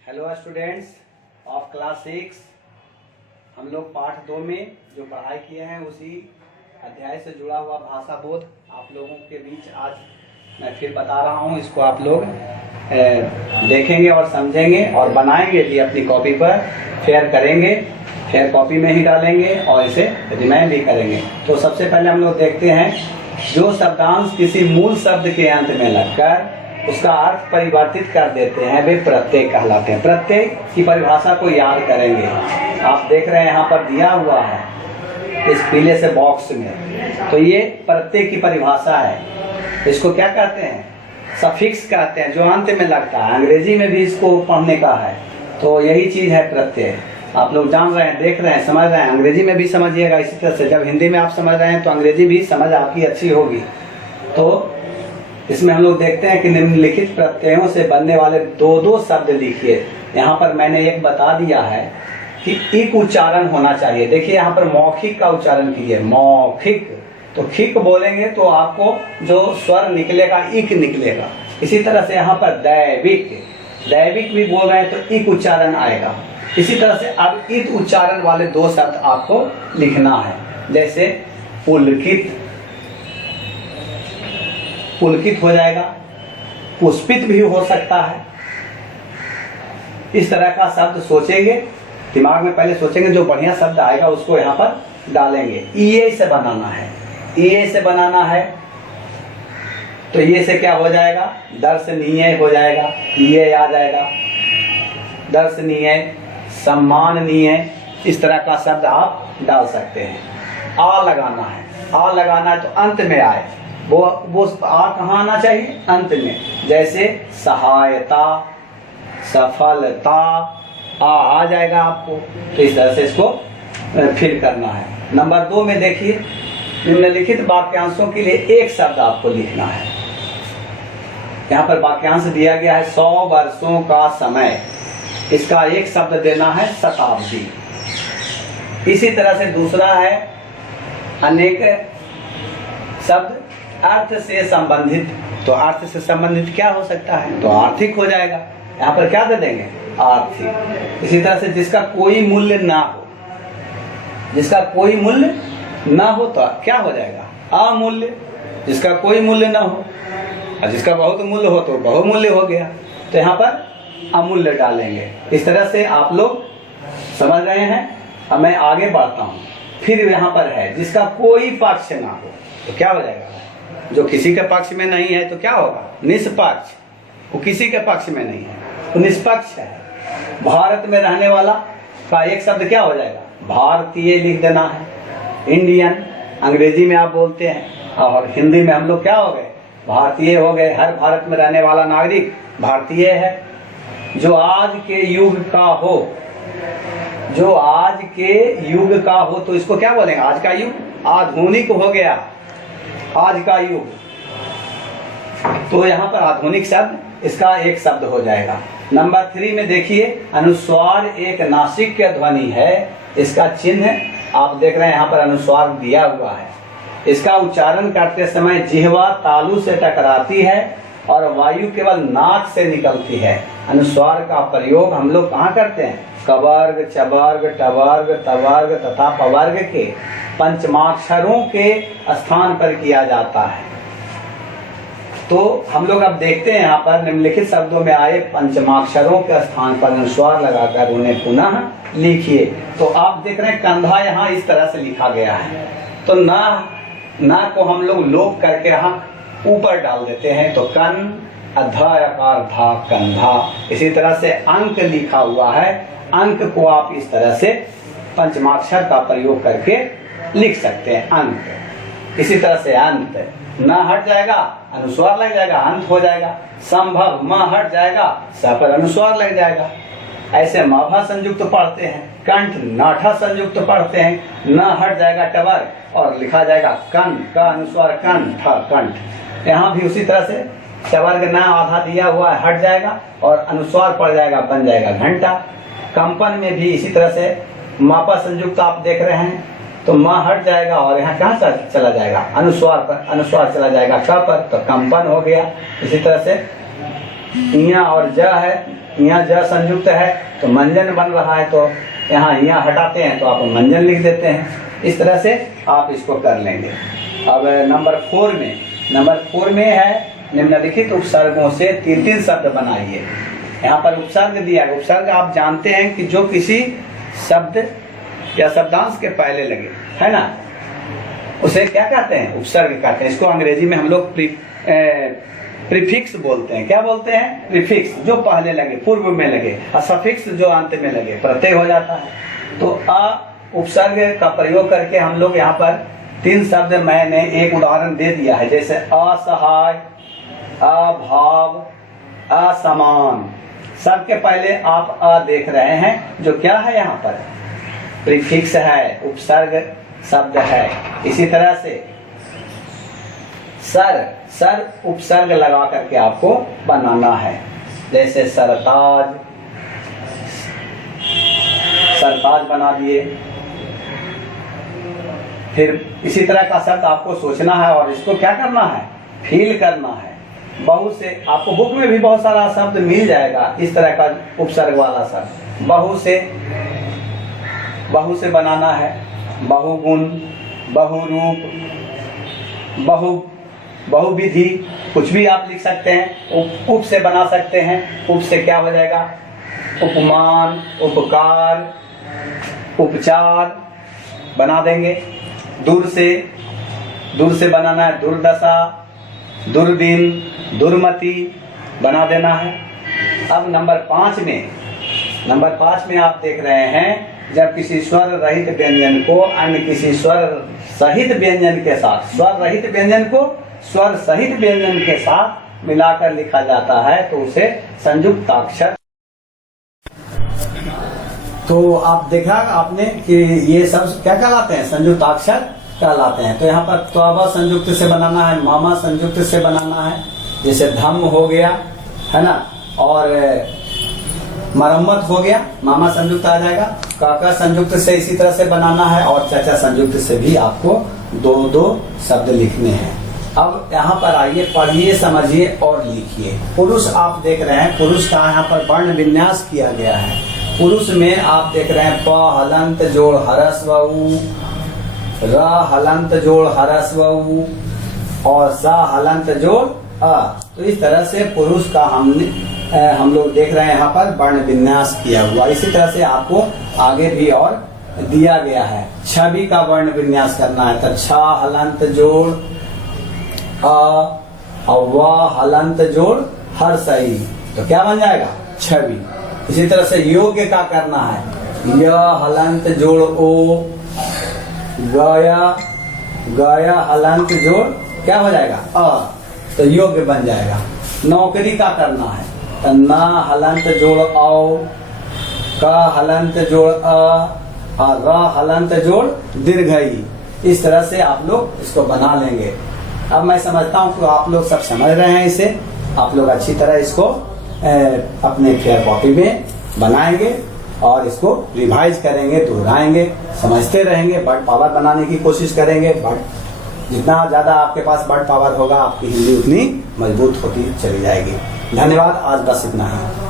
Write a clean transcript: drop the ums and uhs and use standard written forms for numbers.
Hello students of class 6। हम लोग पाठ 2 में जो पढ़ाई किए हैं उसी अध्याय से जुड़ा हुआ भाषा बोध आप लोगों के बीच आज मैं फिर बता रहा हूँ। इसको आप लोग देखेंगे और समझेंगे और बनाएंगे भी, अपनी कॉपी पर शेयर करेंगे, शेयर कॉपी में ही डालेंगे और इसे रिमाइंड भी करेंगे। तो सबसे पहले हम लोग देखते हैं, जो शब्दांश किसी मूल शब्द के अंत में लगकर उसका अर्थ परिवर्तित कर देते हैं वे प्रत्यय कहलाते हैं। प्रत्यय की परिभाषा को याद करेंगे। आप देख रहे हैं यहाँ पर दिया हुआ है इस पीले से बॉक्स में, तो ये प्रत्यय की परिभाषा है। इसको क्या कहते हैं? सफिक्स कहते हैं, जो अंत में लगता है। अंग्रेजी में भी इसको पढ़ने का है, तो यही चीज है प्रत्यय। आप लोग जान रहे हैं, देख रहे हैं, समझ रहे हैं। अंग्रेजी में भी समझिएगा इसी तरह से। जब हिंदी में आप समझ रहे हैं तो अंग्रेजी भी समझ आपकी अच्छी होगी। तो इसमें हम लोग देखते हैं कि निम्नलिखित प्रत्ययों से बनने वाले दो शब्द लिखिए। यहाँ पर मैंने एक बता दिया है कि इक उच्चारण होना चाहिए। देखिए यहाँ पर मौखिक का उच्चारण कीजिए, मौखिक। तो खिक बोलेंगे तो आपको जो स्वर निकलेगा इक निकलेगा। इसी तरह से यहाँ पर दैविक, दैविक भी बोल रहे हैं तो इक उच्चारण आएगा। इसी तरह से अब इत उच्चारण वाले 2 शब्द आपको लिखना है, जैसे पुलकित, पुलकित हो जाएगा। पुष्पित भी हो सकता है। इस तरह का शब्द सोचेंगे, दिमाग में पहले सोचेंगे, जो बढ़िया शब्द आएगा उसको यहाँ पर डालेंगे। ईए से बनाना है, ईए से बनाना है तो ये से क्या हो जाएगा? दर्शनीय हो जाएगा, ईए आ जाएगा। दर्शनीय, सम्माननीय, इस तरह का शब्द आप डाल सकते हैं। आ लगाना है, आ लगाना है तो अंत में आए। वो आ कहाँ आना चाहिए? अंत में। जैसे सहायता, सफलता, आ जाएगा आपको। तो इस तरह से इसको फिर करना है। नंबर 2 में देखिए, निम्नलिखित वाक्यांशों के लिए एक शब्द आपको लिखना है। यहाँ पर वाक्यांश दिया गया है 100 वर्षों का समय, इसका एक शब्द देना है शताब्दी। इसी तरह से दूसरा है अनेक शब्द अर्थ से संबंधित। तो अर्थ से संबंधित क्या हो सकता है? तो आर्थिक हो जाएगा। यहाँ पर क्या दे देंगे? आर्थिक। इसी तरह से जिसका कोई मूल्य ना हो, जिसका कोई मूल्य ना हो तो क्या हो जाएगा? अमूल्य। जिसका कोई मूल्य ना हो और जिसका बहुत मूल्य हो तो बहुमूल्य हो गया। तो यहाँ पर अमूल्य डालेंगे। इस तरह से आप लोग समझ रहे हैं। अब मैं आगे बढ़ता हूँ। फिर यहाँ पर है जिसका कोई पक्ष ना हो तो क्या हो जाएगा? जो किसी के पक्ष में नहीं है तो क्या होगा? निष्पक्ष। वो किसी के पक्ष में नहीं है तो निष्पक्ष है। भारत में रहने वाला का एक शब्द क्या हो जाएगा? भारतीय लिख देना है। इंडियन अंग्रेजी में आप बोलते हैं और हिंदी में हम लोग क्या हो गए? भारतीय हो गए। हर भारत में रहने वाला नागरिक भारतीय है। जो आज के युग का हो, जो आज के युग का हो तो इसको क्या बोलेंगे? आज का युग। आधुनिक हो गया, आज का युग। तो यहाँ पर आधुनिक शब्द इसका एक शब्द हो जाएगा। नंबर 3 में देखिए, अनुस्वार एक नासिक ध्वनि है। इसका चिन्ह आप देख रहे हैं, यहाँ पर अनुस्वार दिया हुआ है। इसका उच्चारण करते समय जिह्वा तालु से टकराती है और वायु केवल नाक से निकलती है। अनुस्वार का प्रयोग हम लोग कहाँ करते हैं? कवर्ग, चवर्ग, टवर्ग, तवर्ग तथा पवर्ग के पंचमाक्षरों के स्थान पर किया जाता है। तो हम लोग अब देखते हैं यहाँ पर निम्नलिखित शब्दों में आए पंचमाक्षरों के स्थान पर अनुस्वार लगाकर उन्हें पुनः लिखिए। तो आप देख रहे हैं कंधा यहाँ इस तरह से लिखा गया है। तो ना को हम लोग लोप करके यहाँ ऊपर डाल देते हैं तो कन, अधा, धा, कंधा। इसी तरह से अंक लिखा हुआ है, अंक को आप इस तरह से पंचमाक्षर का प्रयोग करके लिख सकते हैं, अंक। इसी तरह से अंत, न हट जाएगा अनुस्वार लग जाएगा, अंत हो जाएगा। संभव, म हट जाएगा, स पर अनुस्वार लग जाएगा। ऐसे मभा संयुक्त पढ़ते हैं। कंठ, नाठा संयुक्त पढ़ते हैं, न हट जाएगा टवर और लिखा जाएगा कन, का अनुस्वार कंठ, कंठ। यहाँ भी उसी तरह से टवर्ग न आधा दिया हुआ है, हट जाएगा और अनुस्वार पड़ जाएगा, बन जाएगा घंटा। कंपन में भी इसी तरह से मापा संयुक्त आप देख रहे हैं तो म हट जाएगा और यहाँ कहाँ चला जाएगा? अनुस्वार पर, अनुस्वार चला जाएगा क पर, तो कंपन हो गया। इसी तरह से इया और ज है, यहाँ ज संयुक्त है तो मंजन बन रहा है, तो यहाँ हटाते हैं तो आप मंजन लिख देते हैं। इस तरह से आप इसको कर लेंगे। अब नंबर 4 में है निम्नलिखित उपसर्गों से 3 शब्द बनाइए। यहाँ पर उपसर्ग दिया है। उपसर्ग आप जानते हैं कि जो किसी शब्द या शब्दांश के पहले लगे, है ना, उसे क्या कहते हैं? उपसर्ग कहते हैं। इसको अंग्रेजी में हम लोग प्रीफिक्स बोलते हैं। क्या बोलते हैं? प्रीफिक्स, जो पहले लगे, पूर्व में लगे, और सफिक्स जो अंत में लगे, प्रत्यय हो जाता है। तो उपसर्ग का प्रयोग करके हम लोग यहाँ पर 3 शब्द, मैंने एक उदाहरण दे दिया है, जैसे असहाय, अभाव, असमान। सबके पहले आप अ देख रहे हैं, जो क्या है यहाँ पर? प्रीफिक्स है, उपसर्ग शब्द है। इसी तरह से सर उपसर्ग लगा करके आपको बनाना है, जैसे सरताज बना दिए। फिर इसी तरह का शब्द आपको सोचना है और इसको क्या करना है? फील करना है। बहुत से आपको बुक में भी बहुत सारा शब्द मिल जाएगा इस तरह का उपसर्ग वाला शब्द। बहु से बनाना है, बहुगुण, बहुरूप, बहुविधि, कुछ भी आप लिख सकते हैं। उप से बना सकते हैं। उप से क्या हो जाएगा? उपमान, उपकार, उपचार बना देंगे। दूर से बनाना है, दुर्दशा, दुर्दिन, दुर्मति बना देना है। अब नंबर 5 में आप देख रहे हैं, जब किसी स्वर रहित व्यंजन को अन्य किसी स्वर सहित व्यंजन के साथ, स्वर रहित व्यंजन को स्वर सहित व्यंजन के साथ मिलाकर लिखा जाता है, तो उसे संयुक्ताक्षर। तो आप देखा आपने कि ये सब क्या कहलाते हैं? संयुक्ताक्षर कहलाते हैं। तो यहाँ पर त्वबा संयुक्त से बनाना है, मामा संयुक्त से बनाना है, जैसे धम्म हो गया, है ना, और मरम्मत हो गया, मामा संयुक्त आ जाएगा। काका संयुक्त से इसी तरह से बनाना है, और चाचा संयुक्त से भी आपको 2 शब्द लिखने हैं। अब यहाँ पर आइए, पढ़िए, समझिए और लिखिए। पुरुष आप देख रहे हैं, पुरुष का यहाँ पर वर्ण विन्यास किया गया है। पुरुष में आप देख रहे हैं प हलंत जोड़ हरस्व उ, र हलंत जोड़ हरस्व उ, और सा हलंत जोड़ अ। तो इस तरह से पुरुष का हम लोग देख रहे हैं यहाँ पर वर्ण विन्यास किया हुआ। इसी तरह से आपको आगे भी और दिया गया है। छवि का वर्ण विन्यास करना है, तो छ हलंत जोड़ अ और व हलंत जोड़ हर सही, तो क्या बन जाएगा? छवि। इसी तरह से योग्य का करना है, य हलंत जोड़ ओ, गया हलंत जोड़ क्या हो जाएगा? अ, तो योग्य बन जाएगा। नौकरी का करना है, तो ना हलंत जोड़ औ, का हलंत जोड़ अ और र हलंत जोड़ दीर्घई। इस तरह से आप लोग इसको बना लेंगे। अब मैं समझता हूँ कि आप लोग सब समझ रहे हैं इसे। आप लोग अच्छी तरह इसको अपने फेयर कॉपी में बनाएंगे और इसको रिवाइज करेंगे, दोहराएंगे, समझते रहेंगे, वर्ड पावर बनाने की कोशिश करेंगे। जितना ज्यादा आपके पास वर्ड पावर होगा, आपकी हिंदी उतनी मजबूत होती चली जाएगी। धन्यवाद। आज बस इतना ही।